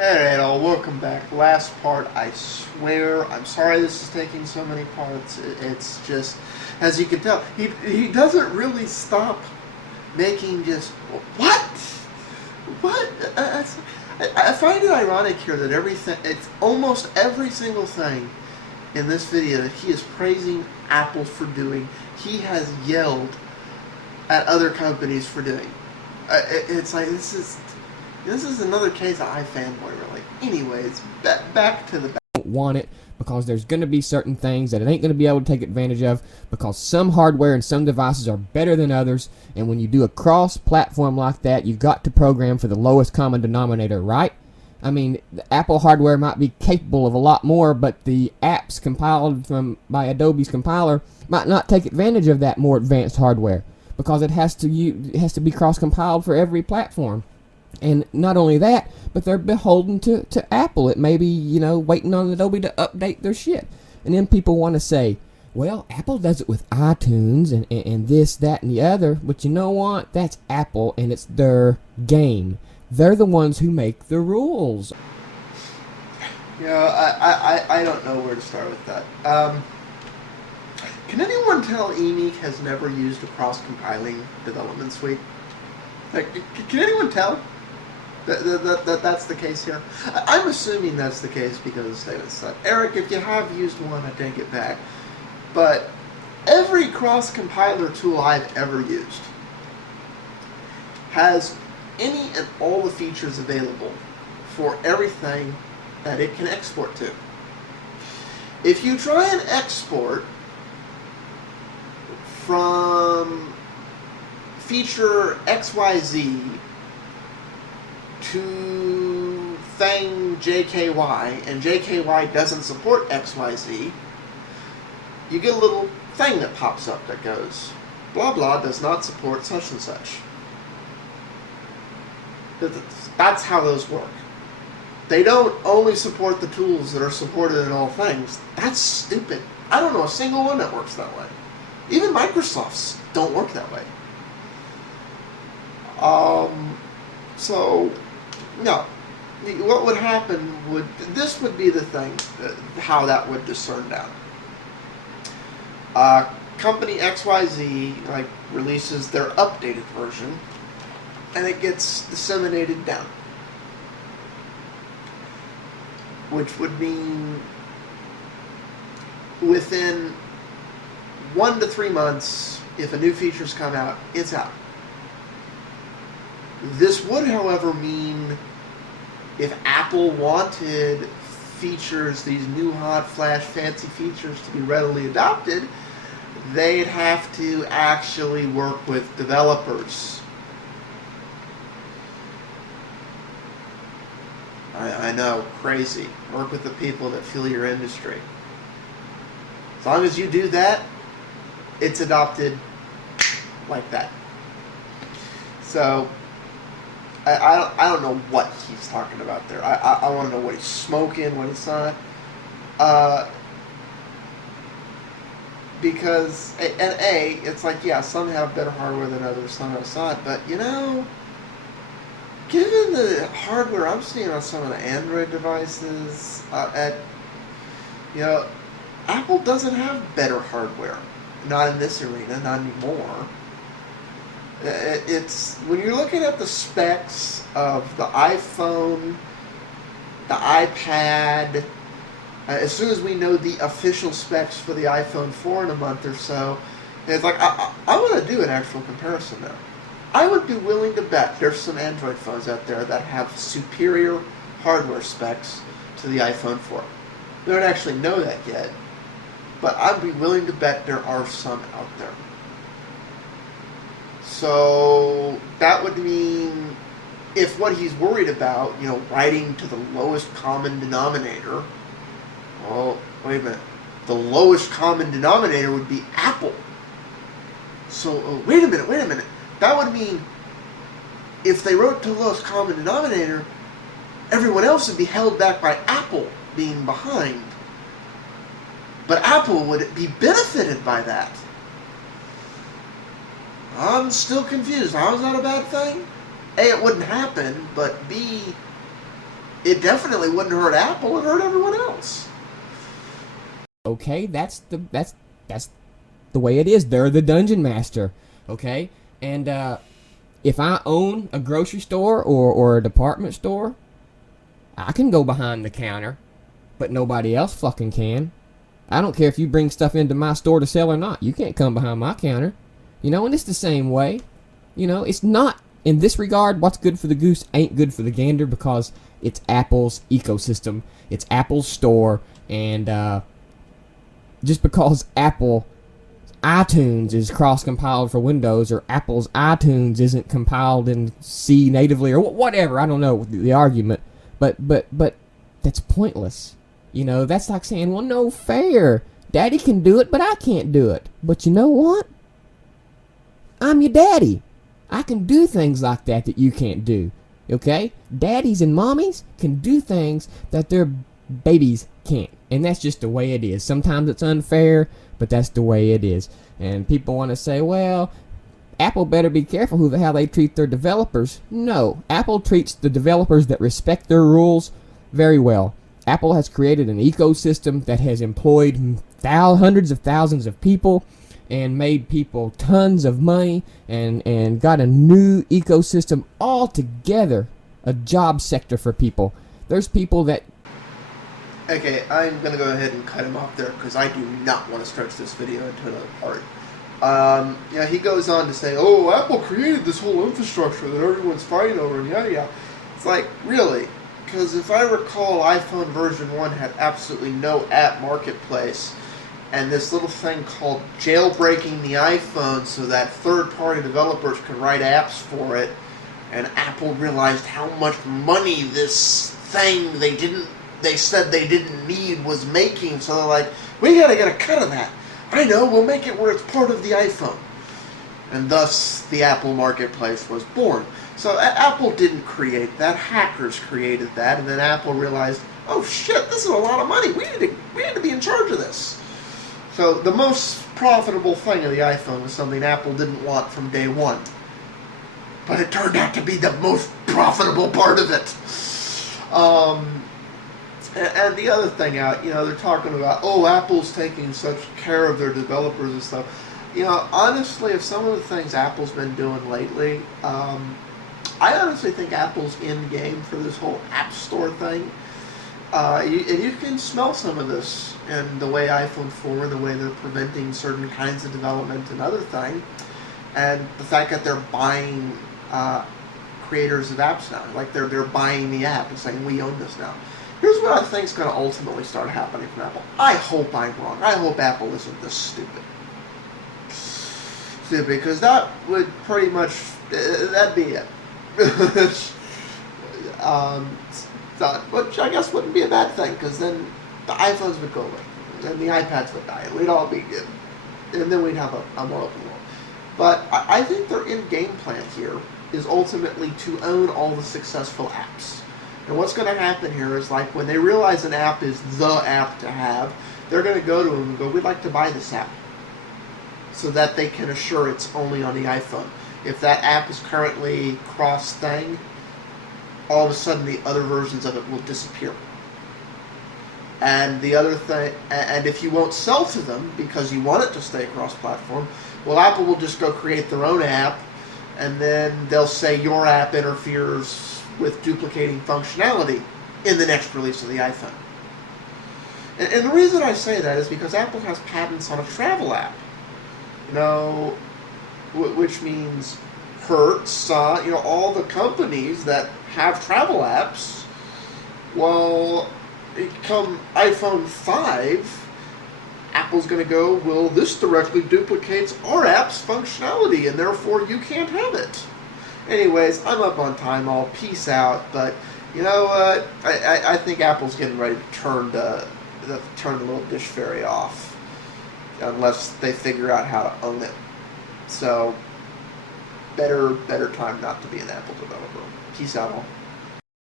Alright, all, welcome back. Last part, I swear. I'm sorry this is taking so many parts. It's just, as you can tell, he doesn't really stop making just, what? What? I find it ironic here that it's almost every single thing in this video that he is praising Apple for doing, he has yelled at other companies for doing. It's like, this is another case of iFanboy, really. Anyways, back to the... Don't want it because there's going to be certain things that it ain't going to be able to take advantage of because some hardware and some devices are better than others, and when you do a cross-platform like that, you've got to program for the lowest common denominator, right? I mean, the Apple hardware might be capable of a lot more, but the apps compiled by Adobe's compiler might not take advantage of that more advanced hardware because it has to be cross-compiled for every platform. And not only that, but they're beholden to Apple. It may be, waiting on Adobe to update their shit. And then people want to say, well, Apple does it with iTunes and this, that, and the other. But you know what? That's Apple, and it's their game. They're the ones who make the rules. I don't know where to start with that. Can anyone tell Amy has never used a cross-compiling development suite? Like, can anyone tell that's the case here? I'm assuming that's the case because of the statement said. Eric, if you have used one, I take it back. But every cross-compiler tool I've ever used has any and all the features available for everything that it can export to. If you try and export from feature XYZ to thing JKY, and JKY doesn't support XYZ, you get a little thing that pops up that goes, blah blah does not support such and such. That's how those work. They don't only support the tools that are supported in all things. That's stupid. I don't know a single one that works that way. Even Microsoft's don't work that way. So, no. What would happen this would be the thing, how that would discern down. Company XYZ, releases their updated version, and it gets disseminated down. Which would mean within 1 to 3 months, if a new feature's come out, it's out. This would, however, mean if Apple wanted features, these new hot flash fancy features to be readily adopted, they'd have to actually work with developers. I know, crazy. Work with the people that fuel your industry. As long as you do that, it's adopted like that. So, I don't know what he's talking about there. I want to know what he's smoking, what he's not. Because, it's like, yeah, some have better hardware than others, some have not, but, given the hardware I'm seeing on some of the Android devices, Apple doesn't have better hardware. Not in this arena, not anymore. It's when you're looking at the specs of the iPhone, the iPad, as soon as we know the official specs for the iPhone 4 in a month or so, it's like, I want to do an actual comparison now. I would be willing to bet there's some Android phones out there that have superior hardware specs to the iPhone 4. We don't actually know that yet, but I'd be willing to bet there are some out there. So that would mean if what he's worried about, writing to the lowest common denominator, well, wait a minute. The lowest common denominator would be Apple. So, wait a minute. That would mean if they wrote to the lowest common denominator, everyone else would be held back by Apple being behind. But Apple would be benefited by that. I'm still confused. How is that a bad thing? A, it wouldn't happen, but B, it definitely wouldn't hurt Apple, it hurt everyone else. Okay, that's the way it is. They're the dungeon master. Okay? And if I own a grocery store or a department store, I can go behind the counter, but nobody else fucking can. I don't care if you bring stuff into my store to sell or not. You can't come behind my counter. You know, and it's the same way. You know, it's not, in this regard, what's good for the goose ain't good for the gander, because it's Apple's ecosystem. It's Apple's store, and just because Apple iTunes is cross-compiled for Windows, or Apple's iTunes isn't compiled in C natively, or whatever, I don't know the argument, but that's pointless. You know, that's like saying, well, no fair. Daddy can do it, but I can't do it. But you know what? I'm your daddy. I can do things like that you can't do. Okay? Daddies and mommies can do things that their babies can't. And that's just the way it is. Sometimes it's unfair, but that's the way it is. And people want to say, well, Apple better be careful how they treat their developers. No. Apple treats the developers that respect their rules very well. Apple has created an ecosystem that has employed hundreds of thousands of people and made people tons of money, and got a new ecosystem altogether, a job sector for people. There's people that... Okay, I'm going to go ahead and cut him off there because I do not want to stretch this video into another part. Yeah, he goes on to say, oh, Apple created this whole infrastructure that everyone's fighting over, and yada yada. It's like, really? Because if I recall, iPhone version 1 had absolutely no app marketplace, and this little thing called jailbreaking the iPhone so that third-party developers could write apps for it, and Apple realized how much money this thing they said they didn't need was making, so they're like, we gotta get a cut of that. I know, we'll make it where it's part of the iPhone. And thus, the Apple Marketplace was born. So Apple didn't create that, hackers created that, and then Apple realized, oh shit, this is a lot of money, we need to be in charge of this. So the most profitable thing of the iPhone was something Apple didn't want from day one. But it turned out to be the most profitable part of it. And the other thing out, you know, they're talking about, oh, Apple's taking such care of their developers and stuff. You know, honestly, if some of the things Apple's been doing lately, I honestly think Apple's in game for this whole App Store thing. And you can smell some of this in the way iPhone 4, the way they're preventing certain kinds of development and other things, and the fact that they're buying creators of apps now. Like they're buying the app and saying, we own this now. Here's what I think is going to ultimately start happening from Apple. I hope I'm wrong. I hope Apple isn't this stupid. Because that would pretty much, that'd be it. Which I guess wouldn't be a bad thing, because then the iPhones would go away, and the iPads would die, and we'd all be good. And then we'd have a more open world. But I think their end-game plan here is ultimately to own all the successful apps. And what's going to happen here is, like, when they realize an app is the app to have, they're going to go to them and go, we'd like to buy this app, so that they can assure it's only on the iPhone. If that app is currently cross-thing, all of a sudden the other versions of it will disappear. And the other thing, and if you won't sell to them because you want it to stay cross-platform, well, Apple will just go create their own app, and then they'll say your app interferes with duplicating functionality in the next release of the iPhone. And the reason I say that is because Apple has patents on a travel app. You know, which means Hertz, you know, all the companies that have travel apps, well, come iPhone 5, Apple's going to go, well, this directly duplicates our app's functionality, and therefore you can't have it. Anyways, I'm up on time. I'll peace out. But you know what? I think Apple's getting ready to turn the little dish fairy off, unless they figure out how to own it. So better time not to be an Apple developer. Peace out all.